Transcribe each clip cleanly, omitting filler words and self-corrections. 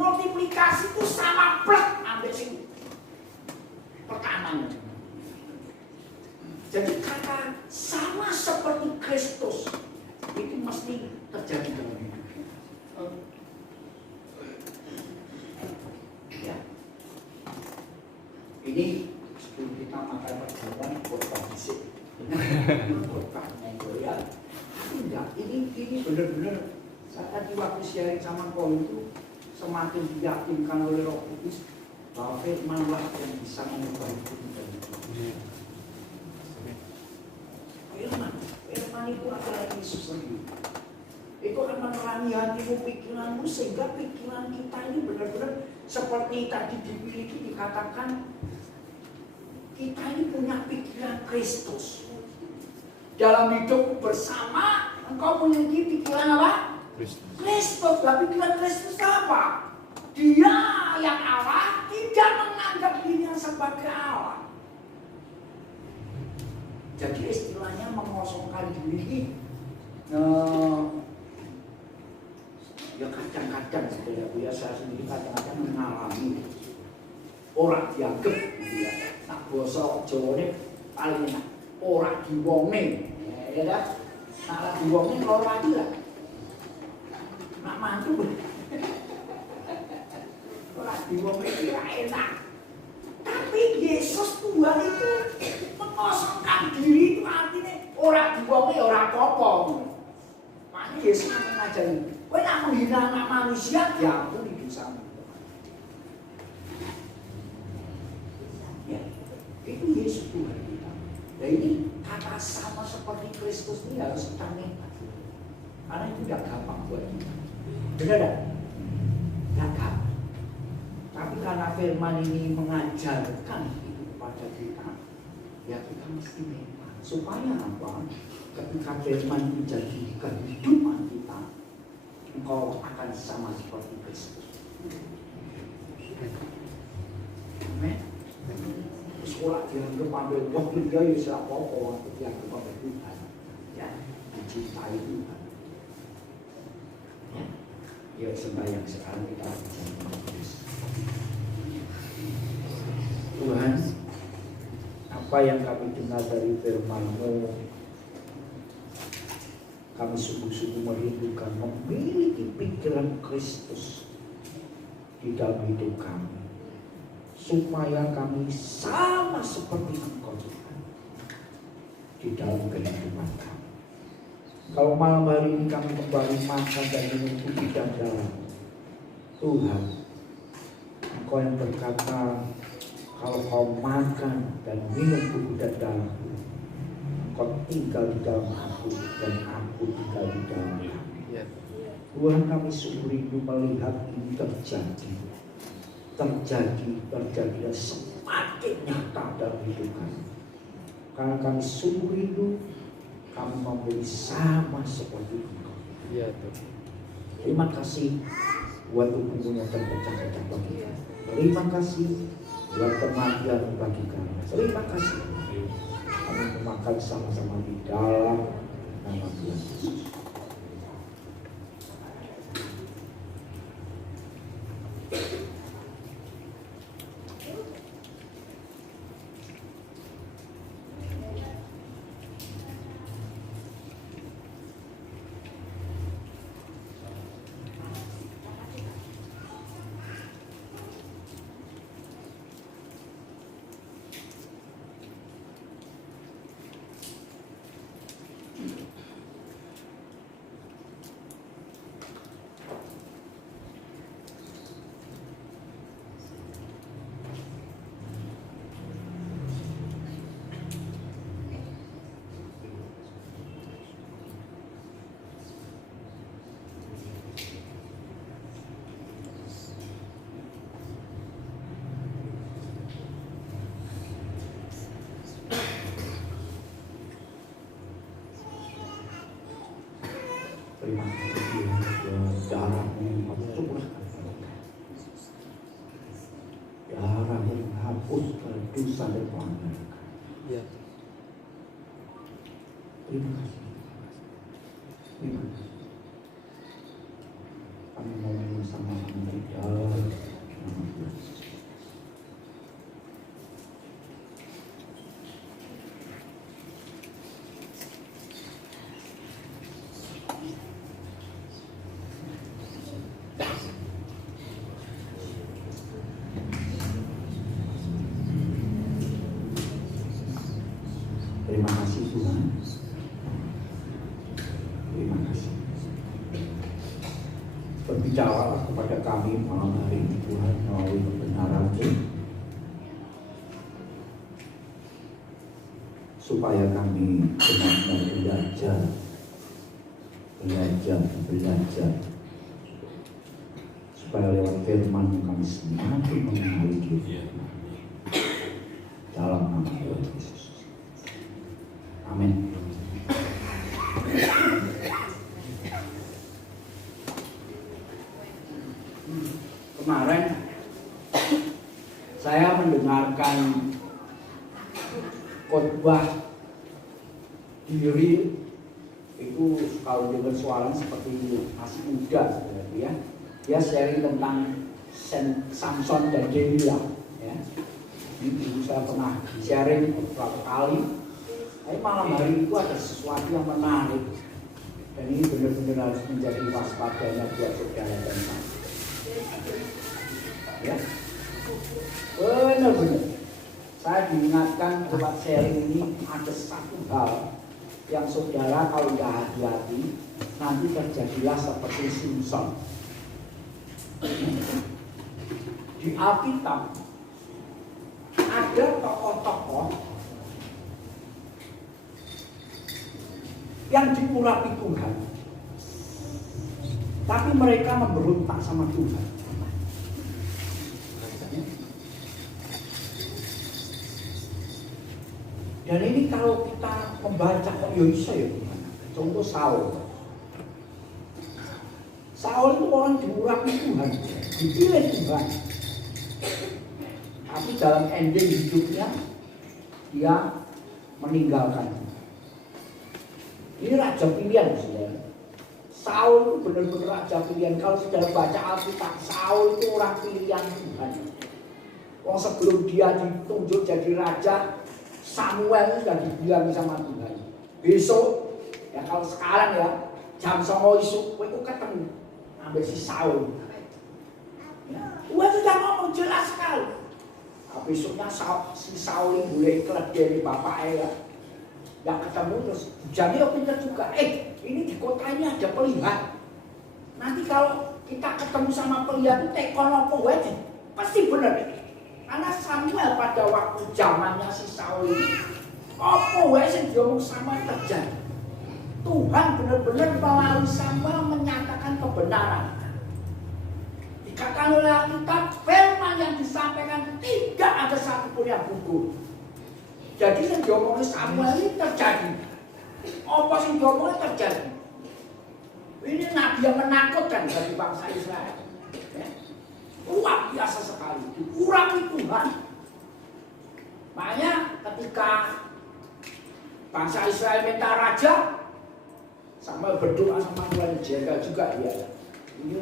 multiplikasi itu sama plek ambil sing pertama. Jadi kata sama seperti Kristus itu mesti terjadi dalam hidup. Ya. Ini sebelum kita makan perjalanan khotbah fisik. Khotbahnya itu ya. Enggak, ini benar-benar saya tadi waktu sharing sama kau itu semakin diyakinkan oleh Roh Kudus bahwa firman-lah yang bisa mengubah hidup kita. Firman itu adalah Yesus sendiri. Itu akan menerangi hatimu, pikiranmu, sehingga pikiran kita ini benar-benar seperti tadi dimiliki, dikatakan kita ini punya pikiran Kristus. Dalam hidup bersama engkau memiliki pikiran apa? Kristus. Lah pikiran Kristus apa? Dia yang Allah tidak menganggap dirinya sebagai Allah. Jadi istilahnya mengosongkan diri. Ya kadang-kadang sebenarnya saya sendiri kadang-kadang mengalami orang dianggap ya. Nak basa Jawane paling enak ora diwonge. Ya kan? Nak diwonge loro lagi lah. Nak mantu. Ora diwonge ya enak. Tapi Yesus Tuhan itu mengosongkan diri itu artinya orang diwonge orang apa-apa. Makanya Yesus mengajari, kowe nak menghina anak manusia diampuni dosamu. Ya, itu Yesus Tuhan kita. Nah ini kata sama seperti Kristus ini harus kita nekat. Karena itu tidak gampang buat kita. Benar tak? Tidak gampang. Tapi karena firman ini mengajarkan itu kepada kita, ya kita mesti nekat. Supaya apa? Ketika firman itu jadi kehidupan kita, engkau akan sama seperti Kristus. Amin. Sekolah dianggap ambil waktu dia ya siapa orang yang kepada Tuhan, ya dicintai Tuhan. Ya sembahyang sekarang kita bicara. Tuhan, apa yang kami dengar dari firman-Mu, kami sungguh-sungguh merindukan memiliki pikiran Kristus di dalam hidup kami, supaya kami sama seperti Engkau Tuhan di dalam kehidupan kami. Kalau malam hari ini kami kembali makan dan minum tubuh dan darah Tuhan, Engkau yang berkata, kalau kau makan dan minum tubuh dan darah, Engkau tinggal di dalam aku dan aku tinggal di dalam kamu. Tuhan, kami sungguh rindu melihat ini terjadi dan semakin nyata dalam hidup kami. Karena kami sungguh rindu kami memberi sama seperti Engkau. Terima kasih buat tubuhmu yang terpecah-pecah bagi kami. Terima kasih buat kematian bagi kami. Terima kasih. Kami memakan sama-sama di dalam nama Tuhan Yesus. Terima kasih darah-Mu yang mencurahkan darah yang menghapuskan dosa dan pelanggaran. Terima kasih. Terima kasih. Kami mau bersama-sama di dalam Bicaralah kepada kami malam hari ini Tuhan melalui kebenaran-Mu, supaya kami benar-benar belajar, supaya lewat firman kami semakin mengenali Dia. Dalam nama Tuhan Yesus. Amin. Kemarin saya mendengarkan khotbah diri itu, kalau dengar suaranya seperti masih muda ya. Dia sharing tentang Samson dan Delilah ya. Ini saya pernah sharing beberapa kali. Tapi malam hari itu ada sesuatu yang menarik, dan ini benar-benar harus menjadi waspadanya buat saudara dan saya. Ya, benar-benar. Saya diingatkan lewat sharing ini ada satu hal yang saudara kalau nggak hati-hati nanti terjadilah seperti Samson. Di Alkitab ada tokoh-tokoh yang diurapi Tuhan, tapi mereka memberontak sama Tuhan. Dan ini kalau kita membaca kok ya bisa ya Tuhan. Contoh Saul. Saul itu orang diurapi Tuhan, dipilih Tuhan. Tapi dalam ending hidupnya dia meninggalkan. Ini raja pilihan, saudara. Saul itu benar-benar raja pilihan. Kalau saudara baca Alkitab, Saul itu orang pilihan Tuhan. Wong sebelum dia ditunjuk jadi raja, Samuel itu sudah dibilang sama Tuhan. Besok, ya kalau sekarang ya, jam 9 isuk, itu ketemu ambil si Saul. Ya, Tuhan sudah ngomong jelas sekali. Nah, besoknya si Saul ini boleh keledai bapaknya ya. Yang ketemu terus jadi pintar juga. Ini di kota ini ada pelihat. Nanti kalau kita ketemu sama pelihat itu tekon apa wae pasti benar. Karena Samuel pada waktu zamannya si Saul ini apa wae sing diomong sama terjadi. Tuhan benar-benar melalui Samuel menyatakan kebenaran. Dikatakan oleh Alkitab, firman yang disampaikan tidak ada satupun yang gugur. Jadi yang diomongin Samuel ini terjadi. Apa yang diomongin terjadi? Ini nabi yang menakutkan bagi bangsa Israel. Ya. Luar biasa sekali. Diurapi Tuhan. Makanya ketika bangsa Israel minta raja, Samuel berdoa sama Tuhan, jaga juga dia. Ini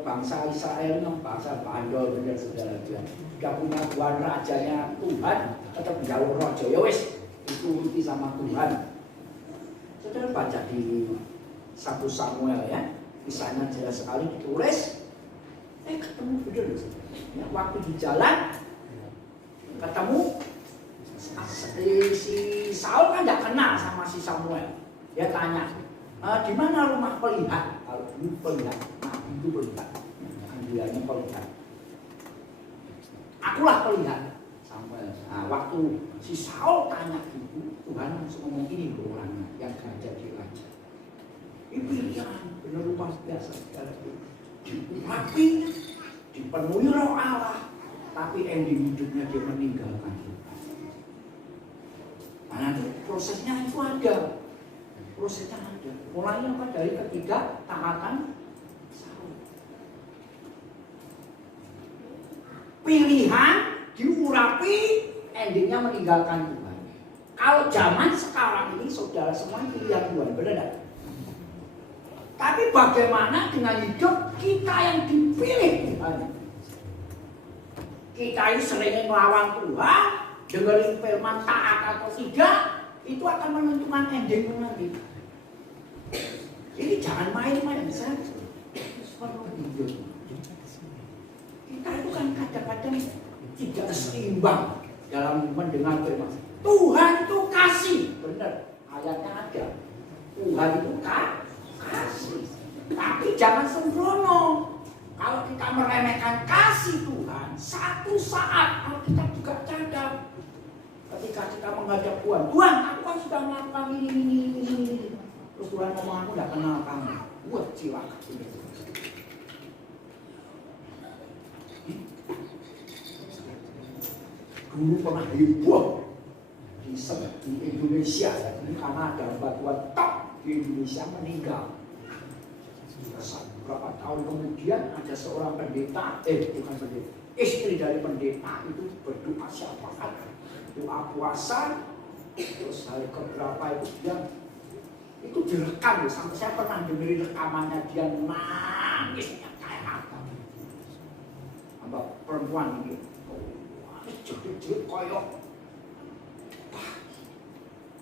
bangsa Israel ini bangsa bandel benar saudara Tuhan. Gak punya Tuhan rajanya Tuhan, tetap jauh rojo. Ya wes, ikuti sama Tuhan. Saudara baca di 1 Samuel ya, kisahnya jelas sekali ditulis. Ketemu bener ya, waktu di jalan ketemu si Saul kan gak kenal sama si Samuel. Dia tanya, di mana rumah pelihat? Kalau dulu pelihat, nabi itu pelihat, panggilannya pelihat. Akulah pelihat Samuel. Nah, waktu si Saul tanya gitu, Tuhan langsung ngomong ini orangnya yang akan jadi raja. Ini pilihan benar luar biasa sekali. Diurapi, dipenuhi roh Allah, tapi ending hidupnya dia meninggalkan Tuhan. Nah, nanti prosesnya itu ada. Prosesnya ada. Mulainya apa? Dari ketiga taatan Saul. Pilihan diurapi, endingnya meninggalkan Tuhan. Kalau zaman sekarang ini saudara semua pilihan Tuhan, benar tidak? Tapi bagaimana dengan hidup kita yang dipilih Tuhan? Kita ini sering melawan Tuhan, dengerin firman taat atau tidak, itu akan menentukan endingmu nanti. Ini jangan main-main saja. Kita itu kan kadang-kadang tidak seimbang dalam mendengar firman. Tuhan itu kasih, benar, ayatnya ada. Tuhan itu kasih, tapi jangan sembrono. kita meremehkan kasih Tuhan, satu saat Alkitab juga catat. Ketika kita menghadap Tuhan, Tuhan aku kan sudah melakukan ini. Terus Tuhan ngomong aku tidak kenal kamu. Buat cilaka. Dulu pernah heboh di Indonesia, ini karena ada hamba Tuhan top di Indonesia meninggal. Berapa tahun kemudian ada seorang pendeta, bukan pendeta, istri dari pendeta itu berdoa syafaat, doa puasa, terus hari keberapa itu dia itu direkam, sampai saya pernah dengerin rekamannya, dia nangisnya kayak apa, hamba perempuan ini, jerit-jerit koyok,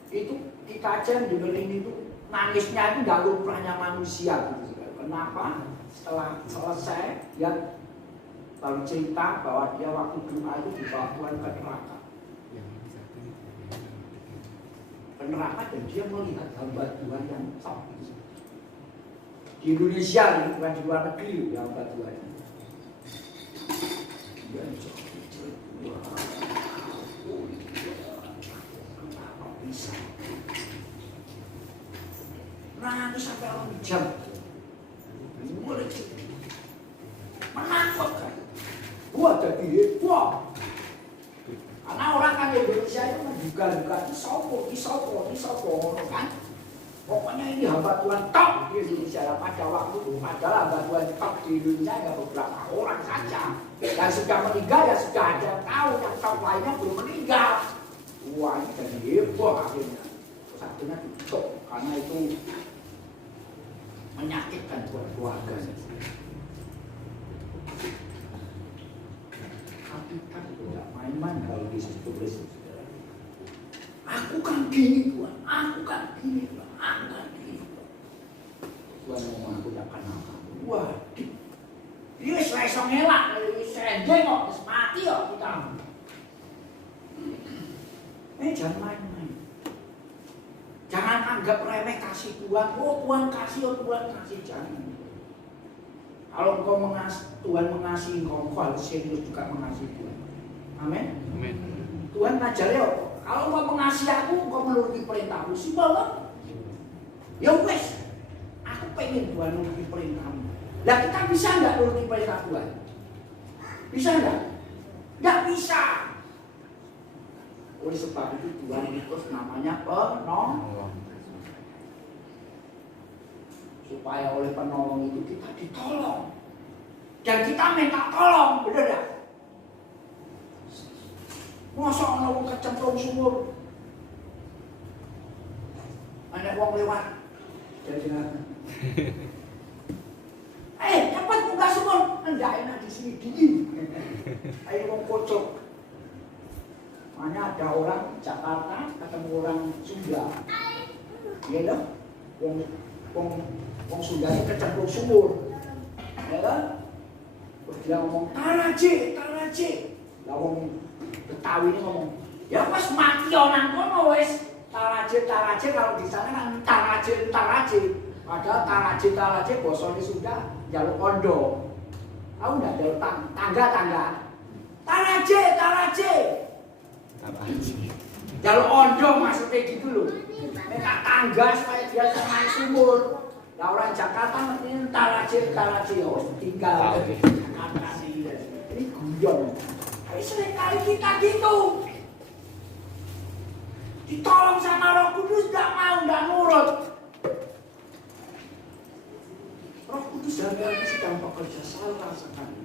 itu kita aja dengerin itu nangisnya itu nggak lumrahnya manusia gitu. Kenapa? Setelah selesai dia baru cerita bahwa dia waktu doa itu dibawa Tuhan ke neraka. Ke neraka dan dia melihat hamba Tuhan yang top. Di Indonesia, bukan di luar negeri ya hamba Tuhan. Dia bisa nangis sampai orang jam. Menakutkan. Gua jadi heboh. Karena orang kan Indonesia itu menduga-duga isopo kan. Pokoknya ini hamba Tuhan top di Indonesia pada waktu itu. Padahal hamba Tuhan top di Indonesia ya beberapa orang saja. Yang sudah meninggal ya sudah ada yang tahu, yang top lainnya belum meninggal. Wah ini jadi heboh akhirnya. Terus akhirnya ditutup karena itu menyakitkan buat keluarga. Tapi kan tidak main-main kalau ditulis. Aku kan gini Tuhan, aku kan gini Tuhan, aku kan gini Tuhan. Tuhan ngomong aku tidak kenal kamu. Waduh, ini wis iso ngelak, wis rendeng kok, wis mati kok kita. Jangan main-main. Jangan anggap remeh kasih Tuhan. Oh Tuhan kasih, jangan. Kalau engkau Tuhan mengasihi engkau harus serius juga mengasihi Tuhan. Amin. Tuhan ngajari kalau engkau mengasihi aku, engkau menuruti perintahku. Simpel kan? Ya wes, aku pengen Tuhan menuruti perintahmu. Lah kita bisa nggak menuruti perintah Tuhan? Bisa nggak? Nggak bisa. Oleh sebab itu Tuhan terus namanya penolong. Supaya oleh penolong itu kita ditolong. Dan kita minta tolong, bener ya? Masa orang kecemplung sumur, ada orang lewat, jalan. Cepat buka sumur, enggak enak di sini dingin. Ayo orang kocok. Mana ada orang Jakarta ketemu orang Sunda, ya loh, orang Sunda ini kecemplung sumur, ya kan? Terus dia ngomong taraje, lah orang Betawi ini ngomong, ya pas mati orang kono wes, taraje kalau di sana kan taraje, padahal taraje bosone Sunda jaluk kondo, tahu nggak jaluk tangga, taraje. Jalur ondo maksudnya gitu loh. Mereka tangga supaya dia sama sumur. Nah orang Jakarta ngerti taraje, oh tinggal. Ini guyon. Tapi seringkali kita gitu. Ditolong sama Roh Kudus nggak mau, nggak nurut. Roh Kudus sedang bekerja salah sekali.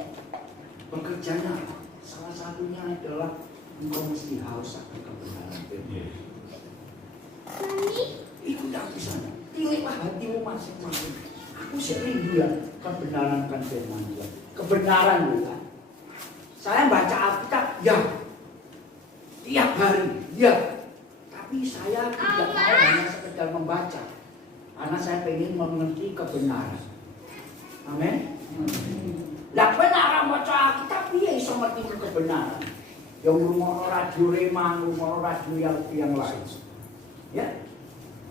Bekerjanya salah satunya adalah engkau mesti haus akan kebenaran firman. Itu tak bisa. Pilihlah hatimu masing-masing. Aku sering ya kebenaran kan firman Tuhan. Kebenaran Tuhan. Saya baca Alkitab, ya. Tiap hari, ya. Tapi saya tidak mau hanya sekedar membaca. Karena saya ingin mengerti kebenaran. Amin. Lah benar baca Alkitab, dia bisa mengerti kebenaran. Yang rumah radio Rema, rumah radio yang lain, ya,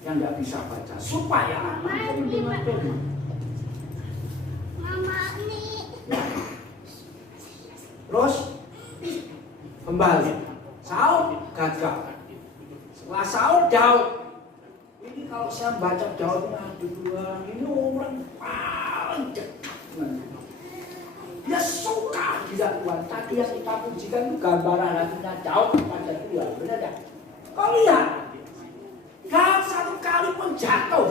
yang nggak bisa baca, supaya apa? Mama nih. kembali. Saul gagal. Setelah Saul Daud. Ini kalau saya baca Daud ini orang paling dekat. Dia suka tidak Tuhan. Tadi yang kita pujikan itu gambaran hatinya Daud kepada Tuhan. Benar tak? Kau lihat. Daud satu kali pun jatuh.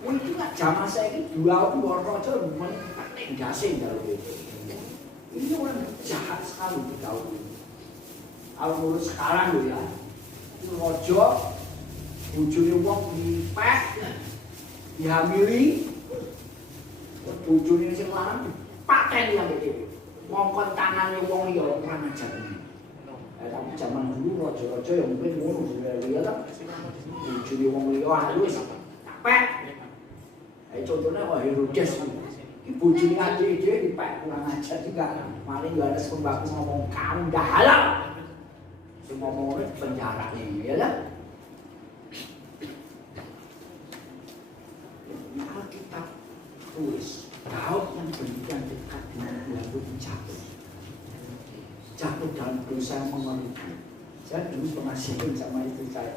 Mungkin nggak zaman saya ini dua rojo meninggasin kalau itu. Ini orang jahat sekali di Daud ini. Kalau menurut sekarang loh ya, itu rojo, bujurnya wong dipek, dihamili, bujurnya sing lanang dipaten yang itu. Ngongkon tangannya wong liya orang ajar. Tapi zaman dulu rojo-rojo yang mungkin ngono sebenarnya kan, bujurnya wong liya halus, pek. Contohnya wah Herodes ini bujurnya aja-aja dipek kurang ajar juga. Maling juga ada sembako ngomong kamu dah halal. Ngomongnya penjara nih, ya kan? Ini Alkitab tulis Daud yang demikian dekat dengan Tuhan itu jatuh dalam dosa yang mengerikan. Saya dulu pernah sharing sama istri saya.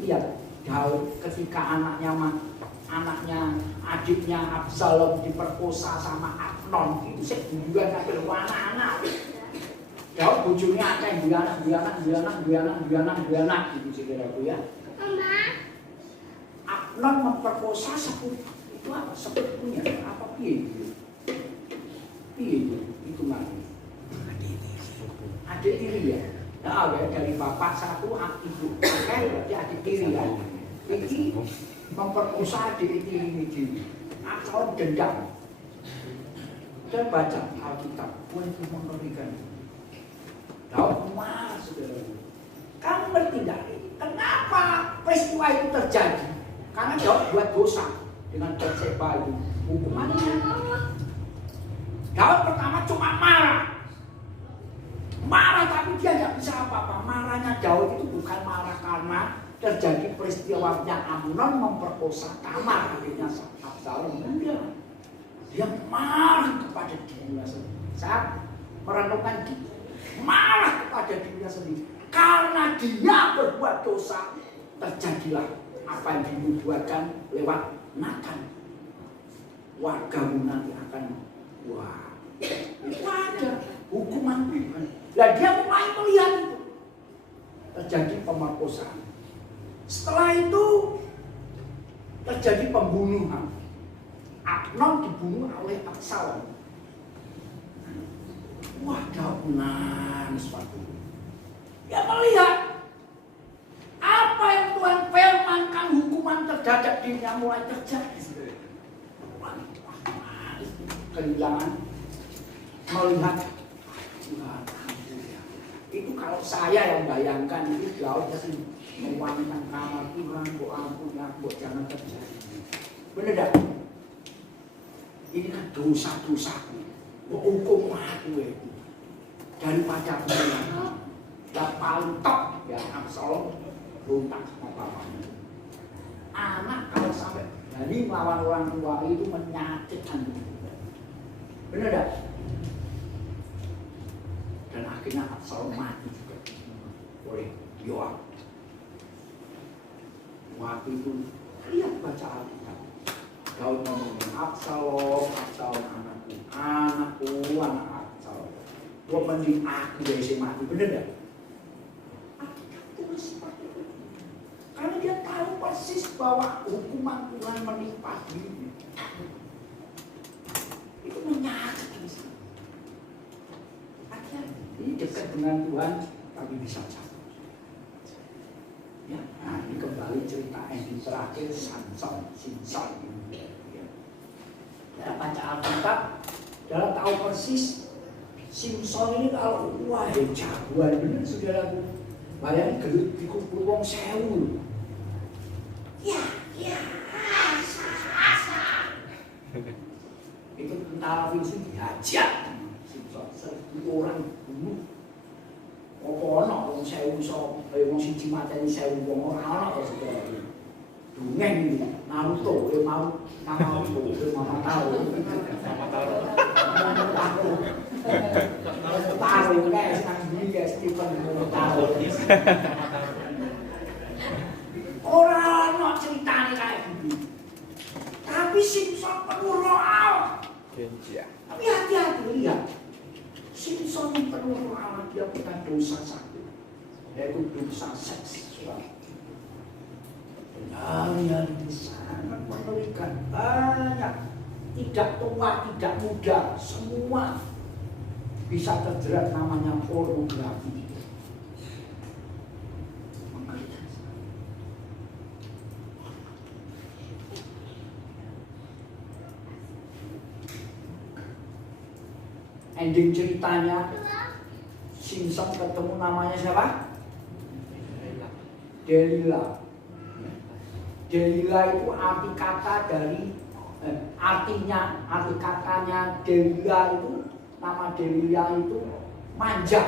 Lihat Daud ketika anaknya adiknya Absalom diperkosa sama Amnon itu sebulan sampai anak-anak. Daud bujurnya akeh dua anak gitu saudaraku ya. Amnon memperkosa sepupu itu apa? Sepupunya apa piye itu? Piye itu mana? Adik tiri ya. Nah, dari bapak satu, ibu akeh berarti adik tiri ya. Ini memperkosa adik tiri ini. Absalom dendam. Saya baca Alkitab, itu mengerikan. Daud marah saudara. Kamu ngerti tidak? Kenapa peristiwa itu terjadi? Karena Daud buat dosa dengan Batseba itu. Hukumannya Daud pertama cuma marah tapi dia tidak bisa apa-apa. Marahnya Daud itu bukan marah karena terjadi peristiwanya Amnon memperkosa Tamar adiknya Absalom. Enggak. Dia marah kepada dirinya sendiri. Saat merenungkan diri, marah kepada dirinya sendiri karena dia berbuat dosa, terjadilah apa yang dinubuatkan lewat Natan. Wargamu nanti akan itu ada hukuman Tuhan. Nah dia mulai melihat itu terjadi pemerkosaan. Setelah itu terjadi pembunuhan. Amnon dibunuh oleh Absalom. Wah, Daud nangis waktu itu. Dia melihat apa yang Tuhan firmankan, hukuman terhadap dirinya mulai terjadi. Kehilangan melihat Tuhan. Itu kalau saya yang bayangkan itu Daud pasti mewangikan kamar Tuhan, ampun, jangan terjadi. Benar tak? Ini kan dosa-dosaku. Hukum aku itu daripada punya yang paling top ya Absalom runtak sama bapaknya. Anak kalau sampai dari melawan orang tua itu menyakitkan. Benar tak? Dan akhirnya Absalom mati juga oleh Yoab. Waktu itu lihat baca Alkitab. Daud ngomong Absalom anakku, anak Absalom. Gua mending aku dari si mati, bener gak? Alkitab tulis seperti itu. Karena dia tahu persis bahwa hukuman Tuhan menimpa dirinya. Itu menyakitkan sekali. Hati-hati, ini dekat dengan Tuhan, tapi bisa jatuh. Ya, nah ini kembali cerita yang terakhir Simson ini. Ya, baca Alkitab, dalam tahu persis Simson ini kalau wah jagoan bener saudaraku. Bayangin gelut dikumpul wong 1000. Ya, asa. Itu tentara Filistin dihajar Simson 1000 orang bunuh. Apa ana wong 1000 wong siji mateni 1000 wong ora ana saudara. Dongeng iki Naruto mau Naruto. Ora ono ceritane kae gitu. Tapi Simpson penuh roh Allah. Tapi hati-hati lihat. Simpson penuh roh Allah, dia punya dosa satu, yaitu dosa seksual. Hari-hari ini sangat mengerikan, banyak, tidak tua, tidak muda, semua bisa terjerat namanya pornografi. Ending ceritanya Simpson ketemu namanya siapa? Delila. Delila itu arti kata dari arti katanya Delila itu, nama Delila itu manja.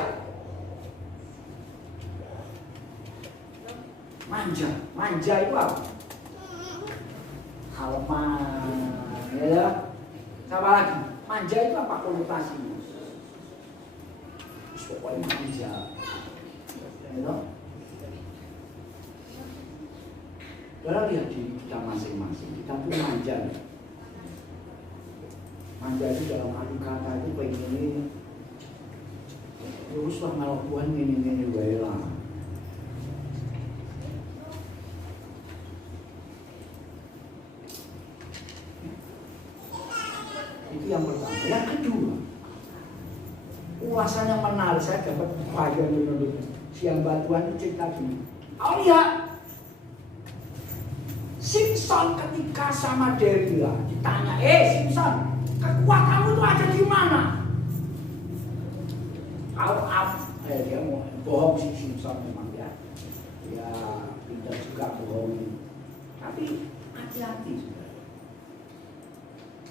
Manja itu apa? Halaman, ya. Apa lagi? Manja itu apa konotasinya? Pokoknya manja, ya. Kalau lihat diri kita masing-masing, kita pun manja. Manja itu dalam arti kata itu pengen ini, teruslah melakukan ini baiklah. Itu yang pertama. Yang kedua, ulasan yang menarik, saya dapat bagian dulu. Siang batuan itu cerita gini. Oh lihat, Simpson ketika sama Delila ditanya, Simpson, kekuatanmu itu ada di mana? Kalau dia mau bohong si Simpson memang ya, dia pintar juga bohong. Tapi hati-hati sudah.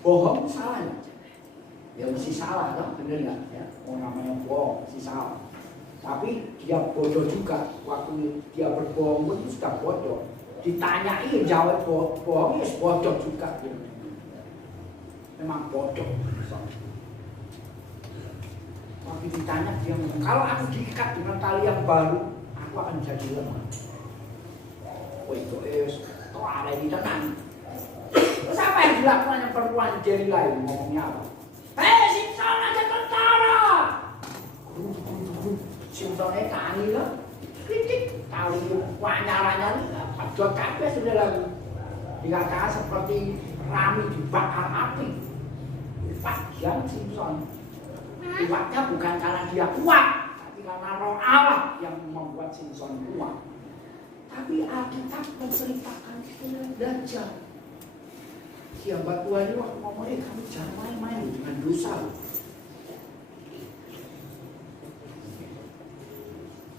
Bohong salah ya? Ya mesti salah kan, bener nggak? Ya, namanya bohong mesti salah. Tapi dia bodoh juga, waktu dia berbohong pun itu sudah bodoh. Ditanyain jawab bohong, ya bodoh juga. Memang bodoh. Waktu ditanya dia ngomong, kalau aku diikat dengan tali yang baru, aku akan jadi lemah. Wah itu toa lagi tenang. Terus apa yang dilakukan yang perempuan dari lain ngomongnya apa? Simpson aja tentara. Simpsonnya tani loh. Kritik tali wanyaranya padot kabeh sudah lalu. Dikatakan seperti rami dibakar api. Bagian Simpson. Kuatnya bukan karena dia kuat, tapi karena roh Allah yang membuat Simpson kuat. Tapi Alkitab menceritakan Dajjal. Siapa tua ini waktu ngomongnya, kamu jangan main-main dengan dosa.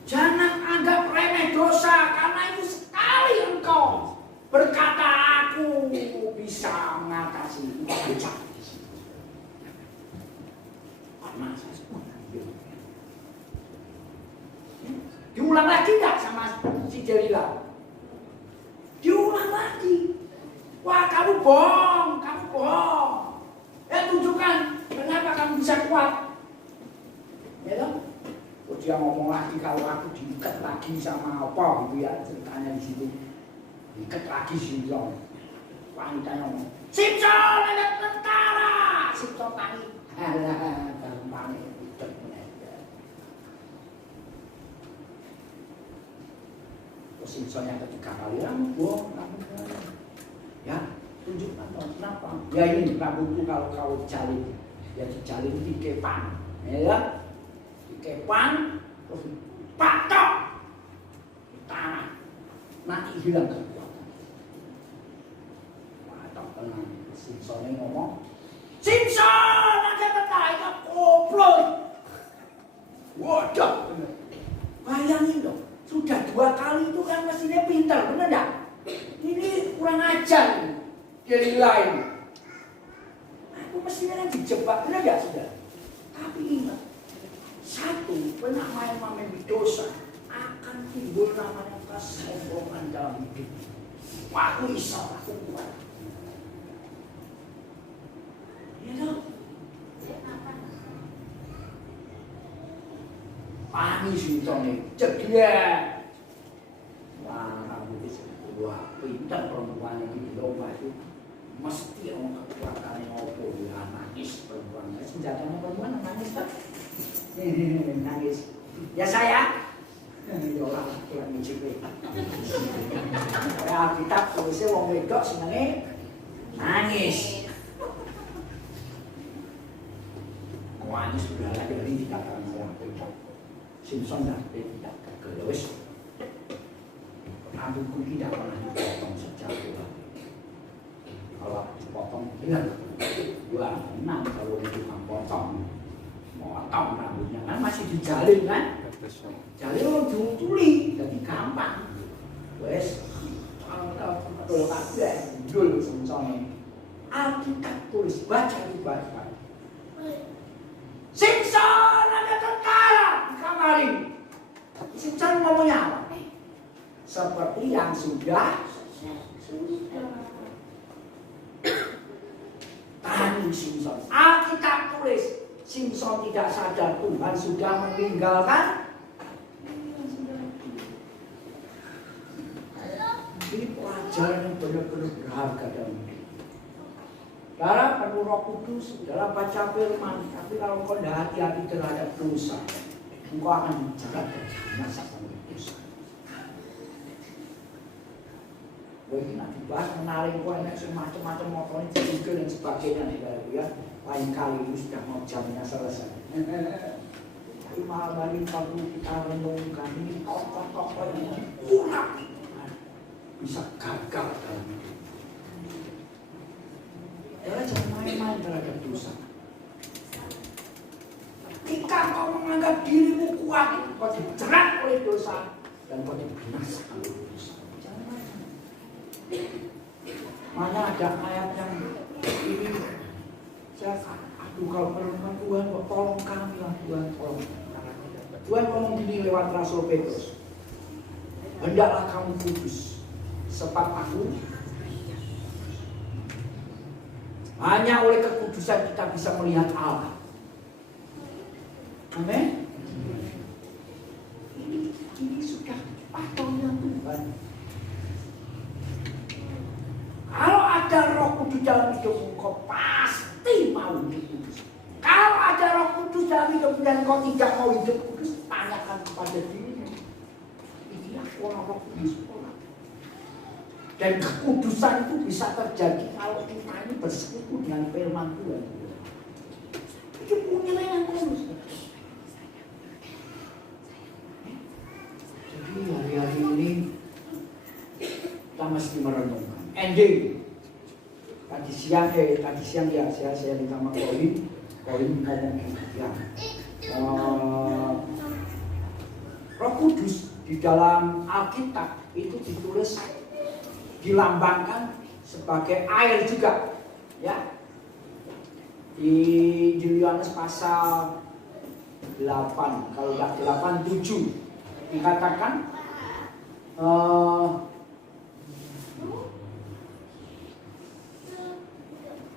Jangan anggap remeh dosa, karena itu sekali engkau berkata aku bisa mengatasi dosa. Masa semua diulang lagi enggak sama si Delila? Diulang lagi. Wah kamu bohong. Tunjukkan kenapa kamu bisa kuat. Ya dong? Dia ngomong lagi kalau aku diikat lagi sama apa gitu ya, ceritanya di situ. Diikat lagi Simpson. Wanitanya ngomong, Simpson ada tentara. Simpson panik. Halah, gampang itu. Simpson yang ketiga kali bohong, ya tunjukkan dong kenapa? Ya ini rambutku kalau jalin, ya dijalin di kepang, ya di kepang, terus patok di tanah, nanti hilang kekuatan. Patok tenang, Simpsonnya ngomong, Simpson aja tentara itu goblok. Waduh, bayangin dong. Sudah 2 kali itu kan mestinya pintar, benar enggak? Ini kurang ajar dari lain. Aku mestinya kan dijebak, benar enggak sudah? Tapi ingat, satu, pernah main-main di dosa akan timbul namanya kesombongan dalam hidup. Wah, aku bisa, aku kuat. Ya dong. Pani Simpsone ceklek. Wah, rambutnya wah, pintar perempuan yang di lomba itu. Mesti orang kekuatannya ngopo ya, nangis perempuan. Senjatanya perempuan nangis kan? Nangis. Ya saya. Ya orang kurang ngicipi. Kayak Alkitab tulisnya wong wedok senenge nangis. Nangis sudah lagi dari tidak akan saya pegang. Simpson dan tidak kegelus. Rambutku tidak pernah dipotong sejak itu. Kalau dipotong benar, gua menang kalau tukang potong. Motong rambutnya kan masih dijalin kan? Jalin lo diuntuli, jadi gampang. Wes, kalau kabeh dul Simpsone. Alkitab tulis baca itu baca. Simpson ada tentara di kamar ini. Simpson ngomongnya apa? Seperti yang sudah. Tani Simpson. Alkitab tulis Simpson tidak sadar Tuhan sudah meninggalkan. Ini pelajaran yang benar-benar berharga dalam hidup. Dalam penuh Roh Kudus, dalam baca firman, tapi kalau kau tidak hati-hati terhadap dosa, engkau akan dijerat dan binasa oleh dosa. Ini nanti bahas menarik kau enak semacam-macam motornya, juga dan sebagainya nih ya. Lain kali ini sudah mau jamnya selesai. Tapi malam hari perlu kita renungkan ini tokoh-tokoh yang kurang bisa gagal dalam hidup. Jangan main-main terhadap dosa. Ketika kau menganggap dirimu kuat, kau dijerat oleh dosa dan kau dibinasakan oleh dosa. Jangan main-main. Mana ada ayat yang ini? Aduh kalau perlukan Tuhan, tolong kami lah Tuhan, tolong. Tuhan ngomong gini lewat Rasul Petrus. Hendaklah kamu kudus, sebab aku. Hanya oleh kekudusan kita bisa melihat Allah. Amin. Ini sudah patungnya Tuhan. Kalau ada Roh Kudus dalam hidupmu, kau pasti mau hidup kudus. Kalau ada Roh Kudus dalam hidupmu dan kau tidak mau hidup kudus, tanyakan kepada dirimu. Inilah orang Roh Kudus. Dan kekudusan itu bisa terjadi kalau kita ini bersekutu dengan firman Tuhan. Itu punya yang kudus. Jadi hari-hari ini kita mesti merenungkan. Ending. Tadi siang ya saya minta sama Colin ngomong ya. Roh Kudus di dalam Alkitab itu ditulis dilambangkan sebagai air juga, ya. Di Yohanes pasal 8, kalau tidak 8, 7 dikatakan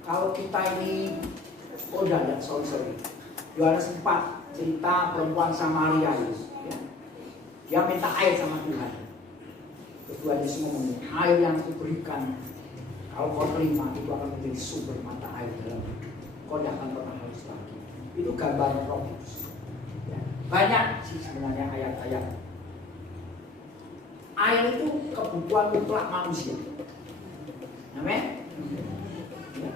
kalau kita ini sorry. Yohanes 4 cerita perempuan Samaria ya. Dia minta air sama Tuhan. Tuhan Yesus ngomong, air yang kuberikan kalau kau terima itu akan menjadi sumber mata air dalam hidup. Kau tidak akan pernah haus lagi. Itu gambaran Roh Kudus. Ya. Banyak sih sebenarnya ayat-ayat. Air itu kebutuhan mutlak manusia. Amin. Ya.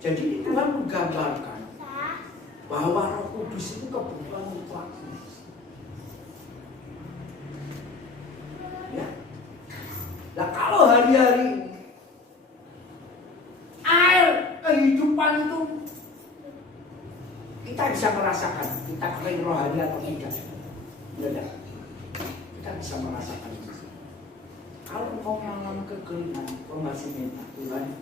Jadi Tuhan menggambarkan bahwa Roh Kudus itu kebutuhan mutlak. Ya. Nah kalau hari-hari air kehidupan itu kita bisa merasakan, kita kering rohani atau tidak, ya, kita bisa merasakan itu. Kalau engkau mengalami kekeringan, engkau masih minta Tuhan,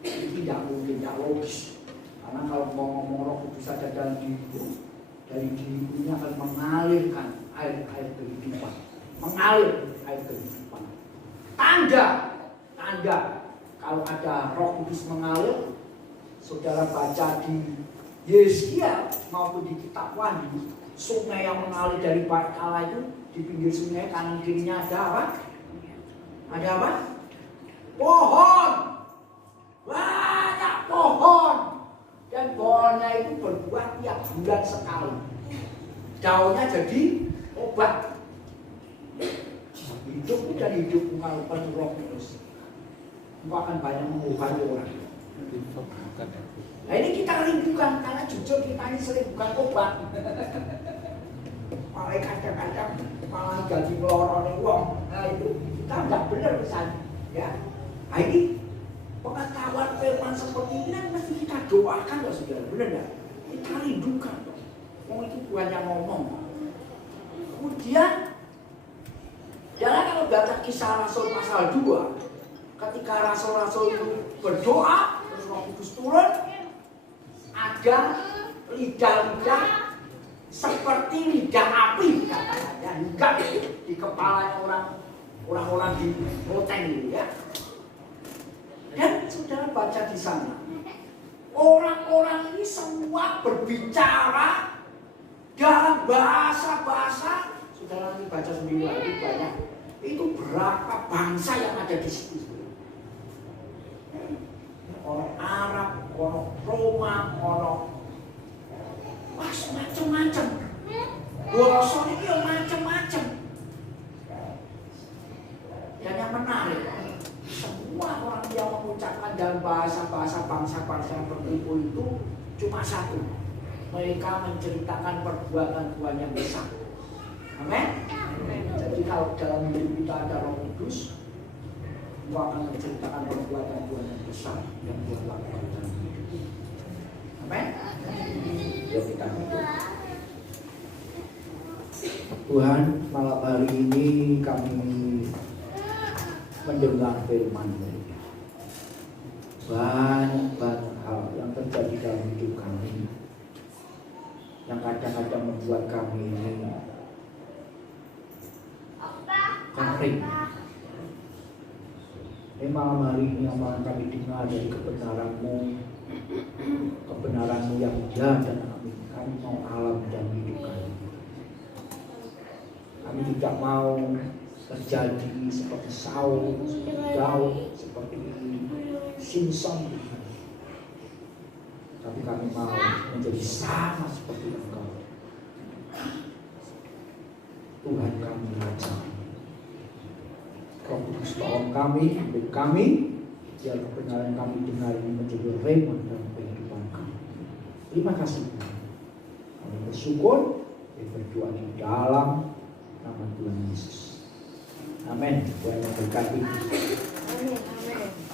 itu tidak mungkin, tidak logis. Karena kalau engkau ngomong Roh Kudus ada dalam dirimu, dari dirimu ini akan mengalirkan air kehidupan, mengalir air kehidupan. Tanda kalau ada Roh Kudus mengalir, saudara baca di Yesaya maupun di kitab Wahyu, sungai yang mengalir dari Bait Allah itu, di pinggir sungai kanan kirinya ada apa? Ada apa? Pohon. Banyak pohon. Dan pohonnya itu berbuah tiap bulan sekali. Daunnya jadi obat. Hidupmu dan hidupmu kalau penuh roh terus, engkau akan banyak mengubahnya orang. Nah ini kita rindukan, karena jujur kita ini sering bukan obat. Malah kadang-kadang malah jadi meloroni wong. Nah itu kita tidak benar misalnya. Ya. Nah ini pengetahuan firman seperti ini kan mesti kita doakan loh saudara, benar nggak? Kita rindukan loh. Wong itu Tuhan yang ngomong. Kemudian jangan kalau baca Kisah Rasul pasal 2, ketika rasul-rasul itu berdoa, terus Roh Kudus turun, ada lidah-lidah seperti lidah api, katanya, hingga di kepala orang-orang di loteng itu ya. Dan saudara baca di sana, orang-orang ini semua berbicara dalam bahasa-bahasa. Saudara ini baca sendiri lagi banyak. Itu berapa bangsa yang ada di situ? Orang Arab, orang Roma, orang macam-macam. Bahasa ini macam-macam. Dan yang menarik, semua orang yang mengucapkan dalam bahasa-bahasa bangsa-bangsa tertentu itu cuma satu. Mereka menceritakan perbuatan Tuhan yang besar. Amin. Jadi kalau dalam hidup kita ada Roh Kudus, kita akan menceritakan perbuatan Tuhan yang besar yang Tuhan lakukan dalam hidup. Amin. Yuk kita berdoa. Tuhan, malam hari ini kami mendengar firman-Mu. Banyak hal yang terjadi dalam hidup kami, yang kadang-kadang membuat kami ini kering. Ini malam hari ini yang malam kami dengar dari kebenaran-Mu, kebenaran-Mu yang ya dan amin. Kami mau alam dan hidup kami. Kami tidak mau terjadi seperti Saul, seperti Daud, seperti Simpson. Tapi kami mau menjadi sama seperti Engkau. Tuhan kami Raja. Roh Kudus tolong kami, hidup kami, biar kebenaran kami dengar ini menjadi rema dalam kehidupan kami. Terima kasih Tuhan. Kami bersyukur dan berdoa di dalam nama Tuhan Yesus. Amin. Tuhan memberkati. Amin.